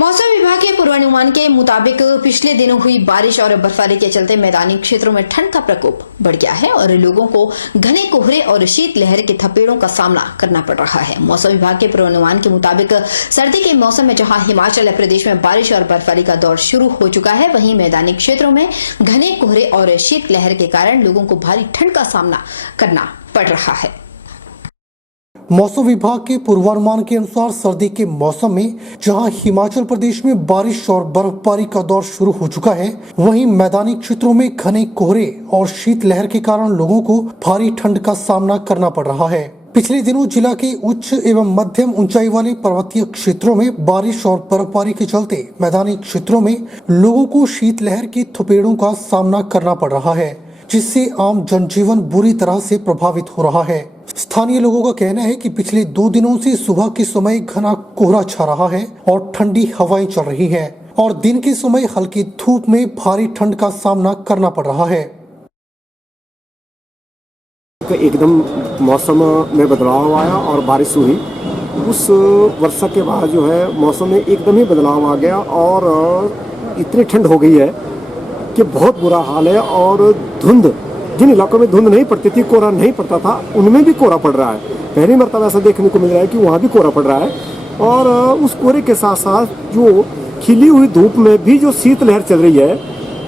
मौसम विभाग के पूर्वानुमान के मुताबिक पिछले दिनों हुई बारिश और बर्फबारी के चलते मैदानी क्षेत्रों में ठंड का प्रकोप बढ़ गया है और लोगों को घने कोहरे और शीतलहर के थपेड़ों का सामना करना पड़ रहा है। मौसम विभाग के पूर्वानुमान के मुताबिक सर्दी के मौसम में जहां हिमाचल प्रदेश में बारिश और बर्फबारी का दौर शुरू हो चुका है, वहीं मैदानी क्षेत्रों में घने कोहरे और शीतलहर के कारण लोगों को भारी ठंड का सामना करना पड़ रहा है। मौसम विभाग के पूर्वानुमान के अनुसार सर्दी के मौसम में जहां हिमाचल प्रदेश में बारिश और बर्फबारी का दौर शुरू हो चुका है, वहीं मैदानी क्षेत्रों में घने कोहरे और शीतलहर के कारण लोगों को भारी ठंड का सामना करना पड़ रहा है। पिछले दिनों जिला के उच्च एवं मध्यम ऊंचाई वाले पर्वतीय क्षेत्रों में बारिश और बर्फबारी के चलते मैदानी क्षेत्रों में लोगों को शीतलहर की थपेड़ों का सामना करना पड़ रहा है, जिससे आम जनजीवन बुरी तरह से प्रभावित हो रहा है। स्थानीय लोगों का कहना है कि पिछले 2 दिनों से सुबह के समय घना कोहरा छा रहा है और ठंडी हवाएं चल रही हैं और दिन के समय हल्की धूप में भारी ठंड का सामना करना पड़ रहा है। एकदम मौसम में बदलाव आया और बारिश हुई। उस वर्षा के बाद जो है मौसम में एकदम ही बदलाव आ गया और इतनी ठंड हो गई है कि बहुत बुरा हाल है। और धुंध, जिन इलाकों में धुंध नहीं पड़ती थी, कोहरा नहीं पड़ता था, उनमें भी कोहरा पड़ रहा है। पहली मरतबा ऐसा देखने को मिल रहा है कि वहाँ भी कोहरा पड़ रहा है। और उस कोहरे के साथ साथ जो खिली हुई धूप में भी जो शीतलहर चल रही है,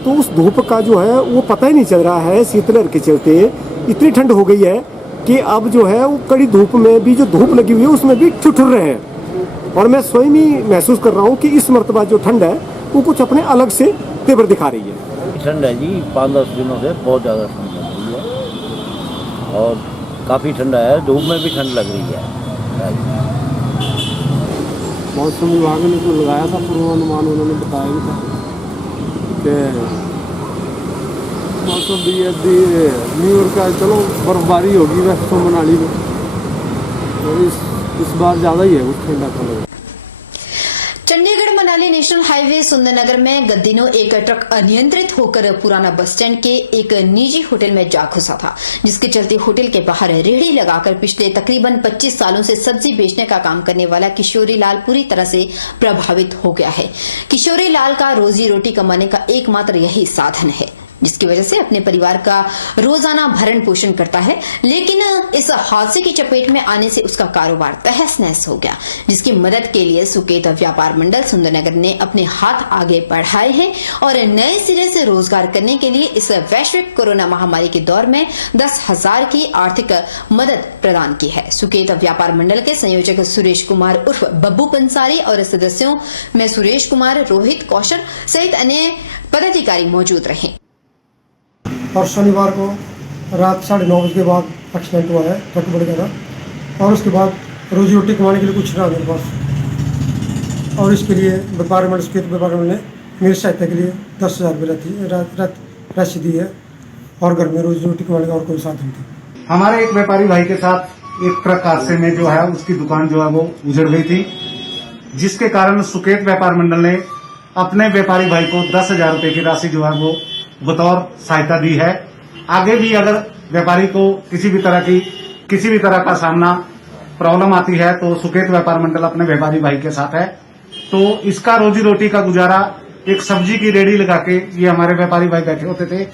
तो उस धूप का जो है वो पता ही नहीं चल रहा है। शीतलहर के चलते इतनी ठंड हो गई है कि अब जो है वो कड़ी धूप में भी जो धूप लगी हुई है उसमें भी ठिठुर रहे हैं। और मैं स्वयं ही महसूस कर रहा हूँ कि इस मरतबा जो ठंड है वो कुछ अपने अलग से तेवर दिखा रही है। ठंड है जी, 5-10 दिनों से बहुत ज़्यादा ठंड लग रही है और काफ़ी ठंडा है, धूप में भी ठंड लग रही है। मौसम विभाग ने तो लगाया था पूर्वानुमान, उन्होंने बताया भी था कि मौसम भी न्यू ईयर का चलो बर्फबारी होगी वैसे तो मनाली में, और इस बार ज़्यादा ही है उस ठंडा का लगा। चंडीगढ़ मनाली नेशनल हाईवे सुंदरनगर में गत दिनों एक ट्रक अनियंत्रित होकर पुराना बस स्टैंड के एक निजी होटल में जा घुसा था, जिसके चलते होटल के बाहर रेहड़ी लगाकर पिछले तकरीबन 25 सालों से सब्जी बेचने का काम करने वाला किशोरी लाल पूरी तरह से प्रभावित हो गया है। किशोरी लाल का रोजी रोटी कमाने का एकमात्र यही साधन है, जिसकी वजह से अपने परिवार का रोजाना भरण पोषण करता है। लेकिन इस हादसे की चपेट में आने से उसका कारोबार तहस नहस हो गया, जिसकी मदद के लिए सुकेत व्यापार मंडल सुंदरनगर ने अपने हाथ आगे बढ़ाए हैं और नए सिरे से रोजगार करने के लिए इस वैश्विक कोरोना महामारी के दौर में 10,000 की आर्थिक मदद प्रदान की है। सुकेत व्यापार मंडल के संयोजक सुरेश कुमार उर्फ बब्बू पंसारी और सदस्यों में सुरेश कुमार, रोहित कौशल सहित अन्य पदाधिकारी मौजूद रहे। और शनिवार को रात 9:30 बजे के बाद एक्सीडेंट हुआ है, ट्रक बढ़ गया था। और उसके बाद रोजी रोटी कमाने के लिए कुछ रहा मेरे पास, और इसके लिए व्यापार मंडल ने मेरी सहायता के लिए 10,000 रुपये राशि दी है और घर में रोजी रोटी कमाने का और कोई साधन नहीं। हमारे एक व्यापारी भाई के साथ एक ट्रक हादसे में जो है उसकी दुकान जो है वो उजड़ गई थी, जिसके कारण सुकेत व्यापार मंडल ने अपने व्यापारी भाई को 10,000 रुपये की राशि जो है वो बतौर सहायता दी है। आगे भी अगर व्यापारी को किसी भी तरह का सामना प्रॉब्लम आती है तो सुकेत व्यापार मंडल अपने व्यापारी भाई के साथ है। तो इसका रोजी रोटी का गुजारा एक सब्जी की रेहड़ी लगा के ये हमारे व्यापारी भाई बैठे होते थे।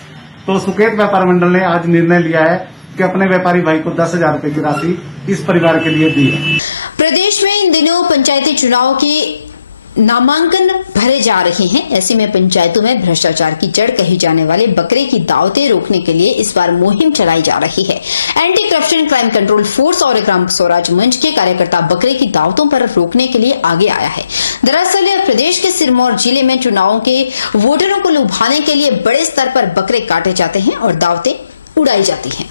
तो सुकेत व्यापार मंडल ने आज निर्णय लिया है कि अपने व्यापारी भाई को 10,000 रुपये की राशि इस परिवार के लिए दी है। प्रदेश में इन दिनों पंचायती चुनाव की नामांकन भरे जा रहे हैं। ऐसे में पंचायतों में भ्रष्टाचार की जड़ कही जाने वाले बकरे की दावतें रोकने के लिए इस बार मुहिम चलाई जा रही है। Anti corruption crime control force और ग्राम स्वराज मंच के कार्यकर्ता बकरे की दावतों पर रोकने के लिए आगे आया है। दरअसल प्रदेश के सिरमौर जिले में चुनावों के वोटरों को लुभाने के लिए बड़े स्तर पर बकरे काटे जाते हैं और दावतें उड़ाई जाती हैं।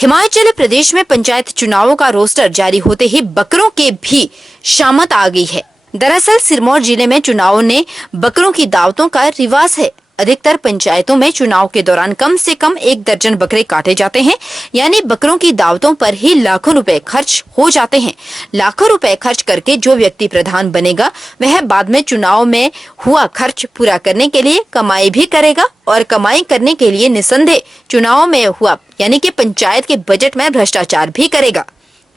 हिमाचल प्रदेश में पंचायत चुनावों का रोस्टर जारी होते ही बकरों के भी शामत आ गई है। दरअसल सिरमौर जिले में चुनावों ने बकरों की दावतों का रिवाज है। अधिकतर पंचायतों में चुनाव के दौरान कम से कम 1 दर्जन बकरे काटे जाते हैं, यानी बकरों की दावतों पर ही लाखों रुपए खर्च हो जाते हैं। लाखों रुपए खर्च करके जो व्यक्ति प्रधान बनेगा वह बाद में चुनाव में हुआ खर्च पूरा करने के लिए कमाई भी करेगा और कमाई करने के लिए निसंदेह चुनाव में हुआ यानी कि पंचायत के बजट में भ्रष्टाचार भी करेगा।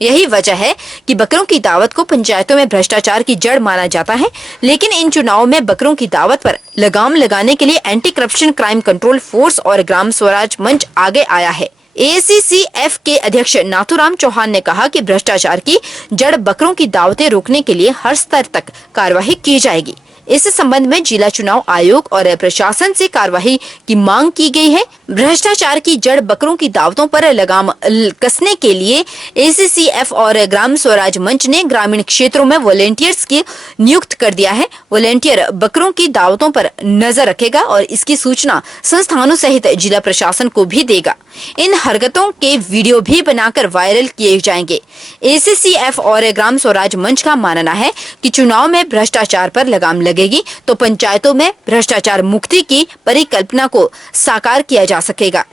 यही वजह है कि बकरों की दावत को पंचायतों में भ्रष्टाचार की जड़ माना जाता है। लेकिन इन चुनावों में बकरों की दावत पर लगाम लगाने के लिए anti corruption crime control force और ग्राम स्वराज मंच आगे आया है। ACCF के अध्यक्ष नाथूराम चौहान ने कहा कि भ्रष्टाचार की जड़ बकरों की दावतें रोकने के लिए हर स्तर तक कार्रवाई की जाएगी। इस संबंध में जिला चुनाव आयोग और प्रशासन से कार्रवाई की मांग की गई है। भ्रष्टाचार की जड़ बकरों की दावतों पर लगाम कसने के लिए ACCF और ग्राम स्वराज मंच ने ग्रामीण क्षेत्रों में वॉलेंटियर्स की नियुक्त कर दिया है। वॉलेंटियर बकरों की दावतों पर नजर रखेगा और इसकी सूचना संस्थानों सहित जिला प्रशासन को भी देगा। इन हरकतों के वीडियो भी बनाकर वायरल किए जाएंगे। ACCF और ग्राम स्वराज मंच का मानना है कि चुनाव में भ्रष्टाचार पर लगाम लगेगी तो पंचायतों में भ्रष्टाचार मुक्ति की परिकल्पना को साकार किया जा सकेगा।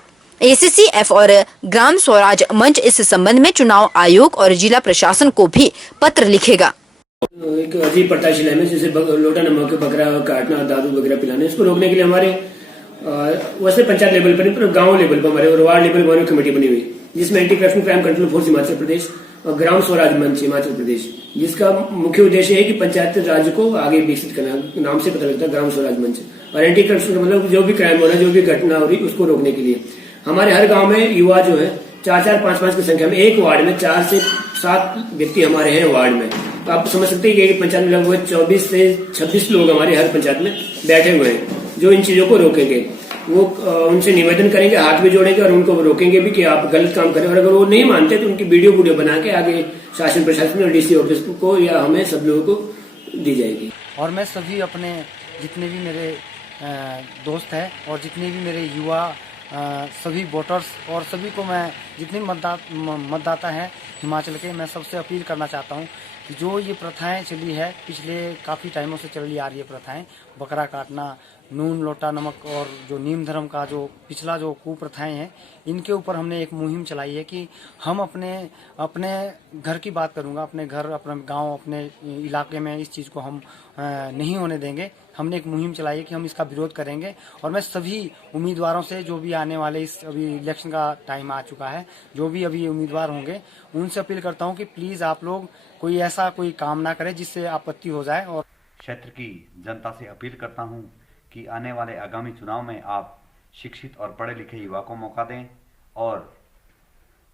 ACCF और ग्राम स्वराज मंच इस संबंध में चुनाव आयोग और जिला प्रशासन को भी पत्र लिखेगा। एक अजीब प्रथा शिला में जैसे लोटा नमक बकरा काटना, दारू वगैरह पिलाने, इसको रोकने के लिए हमारे वैसे पंचायत लेवल पर नहीं पर गांव लेवल पर हमारे और वार्ड लेवल पर कमेटी बनी हुई, जिसमें anti corruption crime control force Himachal Pradesh और ग्राम स्वराज मंच हिमाचल प्रदेश, जिसका मुख्य उद्देश्य है कि पंचायत राज को आगे विकसित करना। नाम से पता लगता है ग्राम स्वराज मंच। और एंटी करप्शन का मतलब जो भी क्राइम हो रहा है, जो भी घटना हो रही है, उसको रोकने के लिए हमारे हर गाँव में युवा जो है 4-4, 5-5 की संख्या में एक वार्ड में 4 से 7 व्यक्ति हमारे हैं वार्ड में। तो आप समझ सकते हैं कि पंचायत में लगभग 24 से 26 लोग हमारे हर पंचायत में बैठे हुए हैं जो इन चीजों को रोकेंगे। वो उनसे निवेदन करेंगे, हाथ भी जोड़ेंगे और उनको रोकेंगे भी कि आप गलत काम करें। और अगर वो नहीं मानते तो उनकी वीडियो बना के आगे शासन प्रशासन और DC ऑफिस को या हमें सब लोगों को दी जाएगी। और मैं सभी अपने जितने भी मेरे दोस्त हैं और जितने भी मेरे युवा सभी वोटर्स और सभी को मैं जितने मतदाता हैं हिमाचल के, मैं सबसे अपील करना चाहता हूं कि जो ये प्रथाएं चली है पिछले काफ़ी टाइमों से चली आ रही है प्रथाएं, बकरा काटना, नून लोटा नमक और जो नीम धर्म का जो पिछला जो कुप्रथाएं हैं, इनके ऊपर हमने एक मुहिम चलाई है कि हम अपने घर की बात करूंगा, अपने घर, अपने गांव, अपने इलाके में इस चीज़ को हम नहीं होने देंगे। हमने एक मुहिम चलाई है कि हम इसका विरोध करेंगे। और मैं सभी उम्मीदवारों से जो भी आने वाले इस अभी इलेक्शन का टाइम आ चुका है, जो भी अभी उम्मीदवार होंगे उनसे अपील करता हूं कि प्लीज़ आप लोग कोई ऐसा कोई काम ना करें जिससे आपत्ति हो जाए। और क्षेत्र की जनता से अपील करता हूं कि आने वाले आगामी चुनाव में आप शिक्षित और पढ़े लिखे युवा को मौका दें और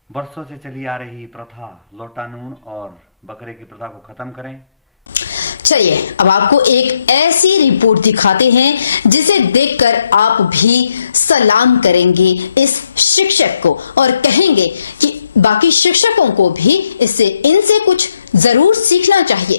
बरसों से चली आ रही प्रथा लोटा नून और बकरे की प्रथा को खत्म करें। चलिए अब आपको एक ऐसी रिपोर्ट दिखाते हैं जिसे देखकर आप भी सलाम करेंगे इस शिक्षक को और कहेंगे कि बाकी शिक्षकों को भी इनसे कुछ जरूर सीखना चाहिए।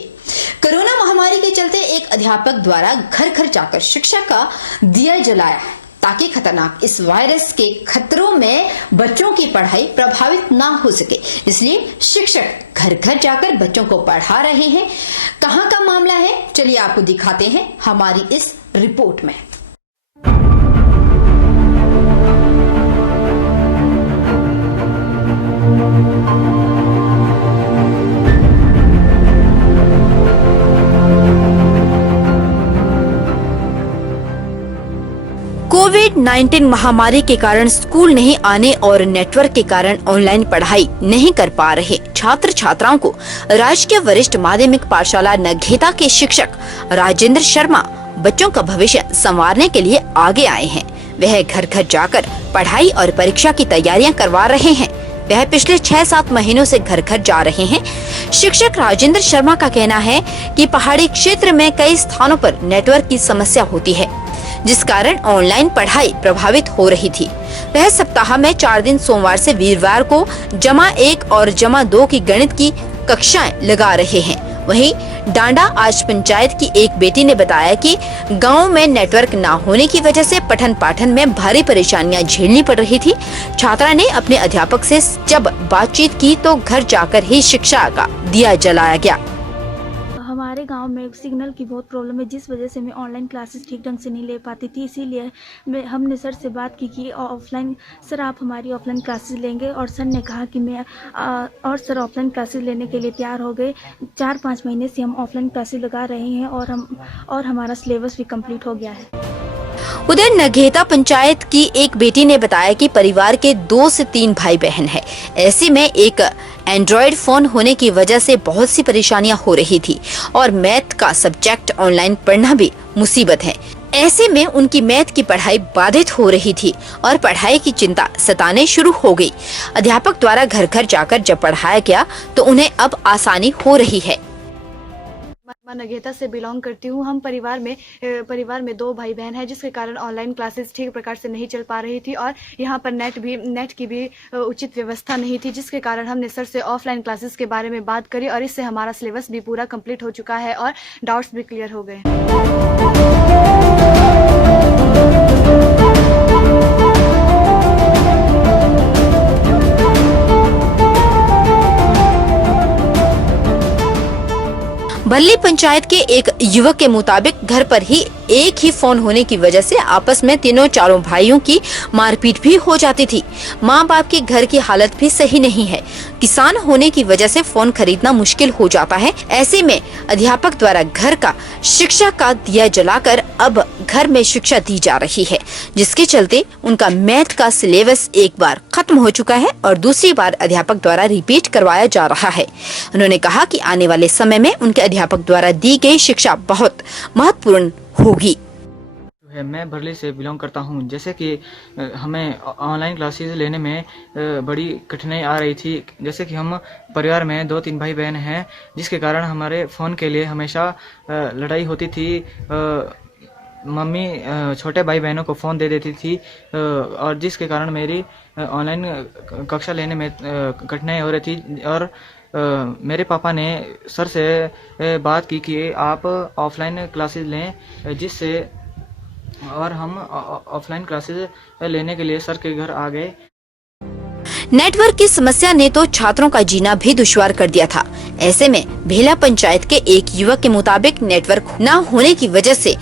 कोरोना महामारी के चलते एक अध्यापक द्वारा घर घर जाकर शिक्षा का दिया जलाया ताकि खतरनाक इस वायरस के खतरों में बच्चों की पढ़ाई प्रभावित ना हो सके। इसलिए शिक्षक घर घर जाकर बच्चों को पढ़ा रहे हैं। कहां का मामला है, चलिए आपको दिखाते हैं हमारी इस रिपोर्ट में। कोविड-19 महामारी के कारण स्कूल नहीं आने और नेटवर्क के कारण ऑनलाइन पढ़ाई नहीं कर पा रहे छात्र छात्राओं को राजकीय वरिष्ठ माध्यमिक पाठशाला नघेता के शिक्षक राजेंद्र शर्मा बच्चों का भविष्य संवारने के लिए आगे आए हैं। वह घर घर जाकर पढ़ाई और परीक्षा की तैयारियां करवा रहे हैं। वह पिछले 6-7 महीनों से घर घर जा रहे हैं। शिक्षक राजेंद्र शर्मा का कहना है कि पहाड़ी क्षेत्र में कई स्थानों पर नेटवर्क की समस्या होती है, जिस कारण ऑनलाइन पढ़ाई प्रभावित हो रही थी। वह सप्ताह में 4 दिन सोमवार से वीरवार को जमा 1 और जमा 2 की गणित की कक्षाएं लगा रहे हैं। वहीं डांडा आज पंचायत की एक बेटी ने बताया कि गांव में नेटवर्क न होने की वजह से पठन पाठन में भारी परेशानियां झेलनी पड़ रही थी। छात्रा ने अपने अध्यापक से जब बातचीत की तो घर जाकर ही शिक्षा का दिया जलाया गया। हमारे गांव में सिग्नल की बहुत प्रॉब्लम है, जिस वजह से मैं ऑनलाइन क्लासेस ठीक ढंग से नहीं ले पाती थी। इसीलिए हमने सर से बात की कि ऑफलाइन सर आप हमारी ऑफलाइन क्लासेस लेंगे, और सर ने कहा कि मैं और सर ऑफलाइन क्लासेस लेने के लिए तैयार हो गए। 4-5 महीने से हम ऑफलाइन क्लासेस लगा रहे हैं और हमारा सिलेबस भी कंप्लीट हो गया है। उधर नघेता पंचायत की एक बेटी ने बताया कि परिवार के 2 से 3 भाई बहन है। ऐसे में एक एंड्रॉयड फोन होने की वजह से बहुत सी परेशानियां हो रही थी और मैथ का सब्जेक्ट ऑनलाइन पढ़ना भी मुसीबत है। ऐसे में उनकी मैथ की पढ़ाई बाधित हो रही थी और पढ़ाई की चिंता सताने शुरू हो गई। अध्यापक द्वारा घर घर जाकर जब पढ़ाया गया तो उन्हें अब आसानी हो रही है। मैं नगेता से बिलोंग करती हूँ। हम परिवार में 2 भाई बहन हैं, जिसके कारण ऑनलाइन क्लासेस ठीक प्रकार से नहीं चल पा रही थी और यहाँ पर नेट की भी उचित व्यवस्था नहीं थी, जिसके कारण हमने सर से ऑफलाइन क्लासेस के बारे में बात करी और इससे हमारा सिलेबस भी पूरा कंप्लीट हो चुका है और डाउट्स भी क्लियर हो गए। भल्ली पंचायत के एक युवक के मुताबिक घर पर ही एक ही फोन होने की वजह से आपस में तीनों चारों भाइयों की मारपीट भी हो जाती थी। माँ बाप के घर की हालत भी सही नहीं है। किसान होने की वजह से फोन खरीदना मुश्किल हो जाता है। ऐसे में अध्यापक द्वारा घर का शिक्षा का दिया जलाकर अब घर में शिक्षा दी जा रही है, जिसके चलते उनका मैथ का सिलेबस एक बार खत्म हो चुका है और दूसरी बार अध्यापक द्वारा रिपीट करवाया जा रहा है। उन्होंने कहा कि आने वाले समय में उनके अध्यापक द्वारा दी गई शिक्षा बहुत महत्वपूर्ण होगी। मैं भरली से बिलोंग करता हूं। जैसे कि हमें ऑनलाइन क्लासेस लेने में बड़ी कठिनाई आ रही थी। जैसे कि हम परिवार में 2-3 भाई बहन हैं, जिसके कारण हमारे फ़ोन के लिए हमेशा लड़ाई होती थी। मम्मी छोटे भाई बहनों को फ़ोन दे देती थी और जिसके कारण मेरी ऑनलाइन कक्षा लेने में कठिनाई हो रही थी। और मेरे पापा ने सर से बात की कि आप ऑफलाइन क्लासेस लें, जिससे और हम ऑफलाइन क्लासेस लेने के लिए सर के घर आ गए। नेटवर्क की समस्या ने तो छात्रों का जीना भी दुश्वार कर दिया था। ऐसे में भेला पंचायत के एक युवक के मुताबिक नेटवर्क न होने की वजह से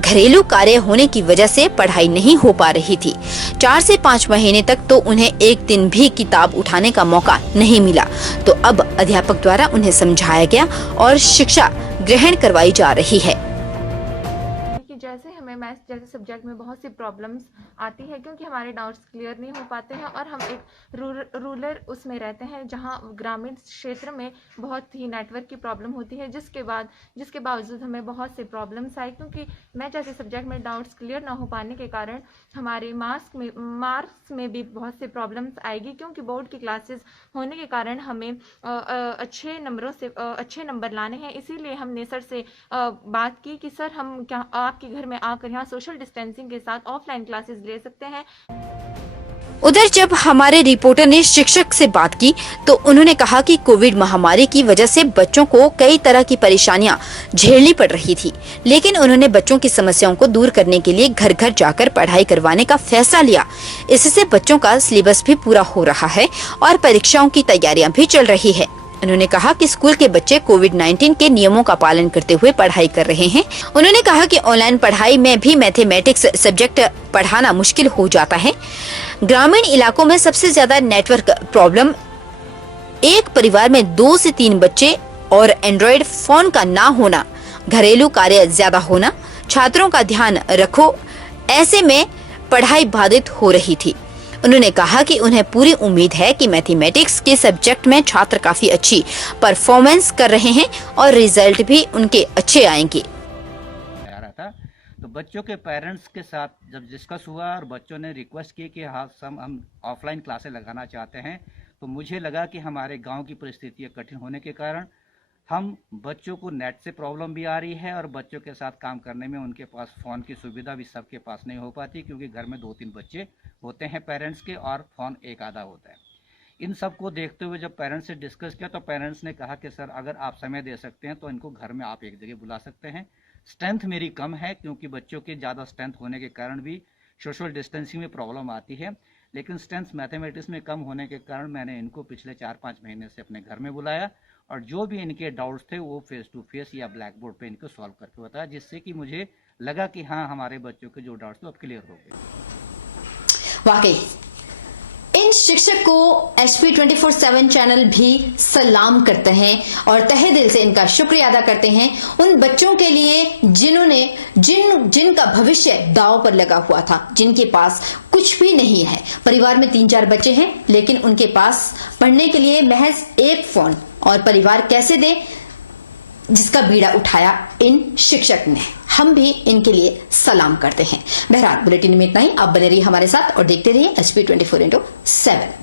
घरेलू कार्य होने की वजह से पढ़ाई नहीं हो पा रही थी। 4 से 5 महीने तक तो उन्हें एक दिन भी किताब उठाने का मौका नहीं मिला। तो अब अध्यापक द्वारा उन्हें समझाया गया और शिक्षा ग्रहण करवाई जा रही है। जैसे हमें मैथ्स जैसे सब्जेक्ट में बहुत सी प्रॉब्लम्स आती है, क्योंकि हमारे डाउट्स क्लियर नहीं हो पाते हैं और हम एक रूरल उसमें रहते हैं, जहां ग्रामीण क्षेत्र में बहुत ही नेटवर्क की प्रॉब्लम होती है, जिसके बावजूद हमें बहुत से प्रॉब्लम्स आए, क्योंकि मैथ जैसे सब्जेक्ट में डाउट्स क्लियर ना हो पाने के कारण हमारे मार्क्स में भी बहुत से प्रॉब्लम्स आएगी, क्योंकि बोर्ड की क्लासेस होने के कारण हमें अच्छे नंबर लाने हैं। इसीलिए हमने सर से बात की कि सर हम क्या आपके घर में आकर यहाँ सोशल डिस्टेंसिंग के साथ ऑफलाइन क्लासेस ले सकते हैं। उधर जब हमारे रिपोर्टर ने शिक्षक से बात की तो उन्होंने कहा कि कोविड महामारी की वजह से बच्चों को कई तरह की परेशानियां झेलनी पड़ रही थी, लेकिन उन्होंने बच्चों की समस्याओं को दूर करने के लिए घर घर जाकर पढ़ाई करवाने का फैसला लिया। इससे बच्चों का सिलेबस भी पूरा हो रहा है और परीक्षाओं की तैयारियां भी चल रही है। उन्होंने कहा कि स्कूल के बच्चे कोविड-19 के नियमों का पालन करते हुए पढ़ाई कर रहे हैं। उन्होंने कहा कि ऑनलाइन पढ़ाई में भी मैथमेटिक्स सब्जेक्ट पढ़ाना मुश्किल हो जाता है। ग्रामीण इलाकों में सबसे ज्यादा नेटवर्क प्रॉब्लम, एक परिवार में 2 से 3 बच्चे और एंड्रॉयड फोन का ना होना, घरेलू कार्य ज्यादा होना, छात्रों का ध्यान रखो, ऐसे में पढ़ाई बाधित हो रही थी। उन्होंने कहा कि उन्हें पूरी उम्मीद है कि मैथमेटिक्स के सब्जेक्ट में छात्र काफी अच्छी परफॉर्मेंस कर रहे हैं और रिजल्ट भी उनके अच्छे आएंगे। आ रहा था तो बच्चों के पेरेंट्स के साथ जब डिस्कस हुआ और बच्चों ने रिक्वेस्ट की कि हाँ हम ऑफलाइन क्लासेस लगाना चाहते हैं, तो मुझे लगा कि हमारे गांव की परिस्थितियाँ कठिन होने के कारण हम बच्चों को नेट से प्रॉब्लम भी आ रही है और बच्चों के साथ काम करने में उनके पास फ़ोन की सुविधा भी सबके पास नहीं हो पाती, क्योंकि घर में 2-3 बच्चे होते हैं पेरेंट्स के और फ़ोन एक आधा होता है। इन सब को देखते हुए जब पेरेंट्स से डिस्कस किया तो पेरेंट्स ने कहा कि सर अगर आप समय दे सकते हैं तो इनको घर में आप एक जगह बुला सकते हैं। स्ट्रेंथ मेरी कम है, क्योंकि बच्चों के ज़्यादा स्ट्रेंथ होने के कारण भी सोशल डिस्टेंसिंग में प्रॉब्लम आती है, लेकिन स्ट्रेंथ मैथमेटिक्स में कम होने के कारण मैंने इनको पिछले 4-5 महीने से अपने घर में बुलाया और जो भी इनके डाउट्स थे वो फेस टू फेस या ब्लैक बोर्ड पे इनको सॉल्व करके बताया, जिससे कि मुझे लगा कि हाँ हमारे बच्चों के जो डाउट्स थे अब क्लियर हो गए। वाकई इन शिक्षक को HP 24/7 चैनल भी सलाम करते हैं और तहे दिल से इनका शुक्रिया अदा करते हैं उन बच्चों के लिए जिनका भविष्य दांव पर लगा हुआ था, जिनके पास कुछ भी नहीं है। परिवार में 3-4 बच्चे हैं, लेकिन उनके पास पढ़ने के लिए महज एक फोन, और परिवार कैसे दे, जिसका बीड़ा उठाया इन शिक्षक ने। हम भी इनके लिए सलाम करते हैं। बहरहाल बुलेटिन में इतना ही। आप बने रहिए हमारे साथ और देखते रहिए HP 24/7।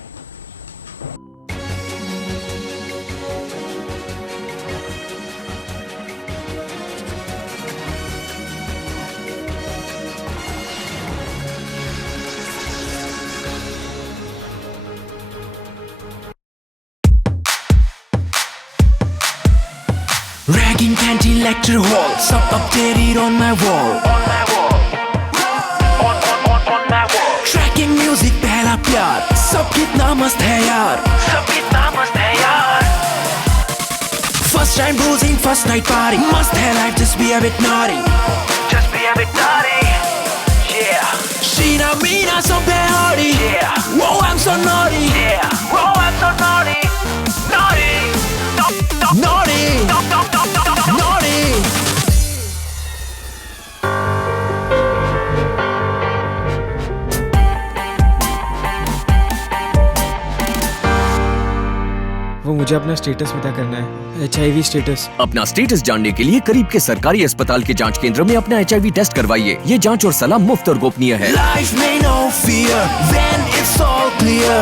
Ragging canteen lecture hall, सब updated on my wall. Tracking music पहला प्यार, सब कितना मस्त है यार. First time bruising, first night party, must है life, just be a bit naughty. Yeah. Sheena, Meena, so hardy. Yeah. Whoa, I'm so naughty. Yeah. Whoa, I'm so naughty. Naughty. Naughty. Naughty. वो मुझे अपना status पता करना है, HIV status. अपना status जानने के लिए करीब के सरकारी अस्पताल के जांच केंद्र में अपना HIV टेस्ट करवाइए। ये जांच और सलाह मुफ्त और गोपनीय है। Life may no fear when it's all clear.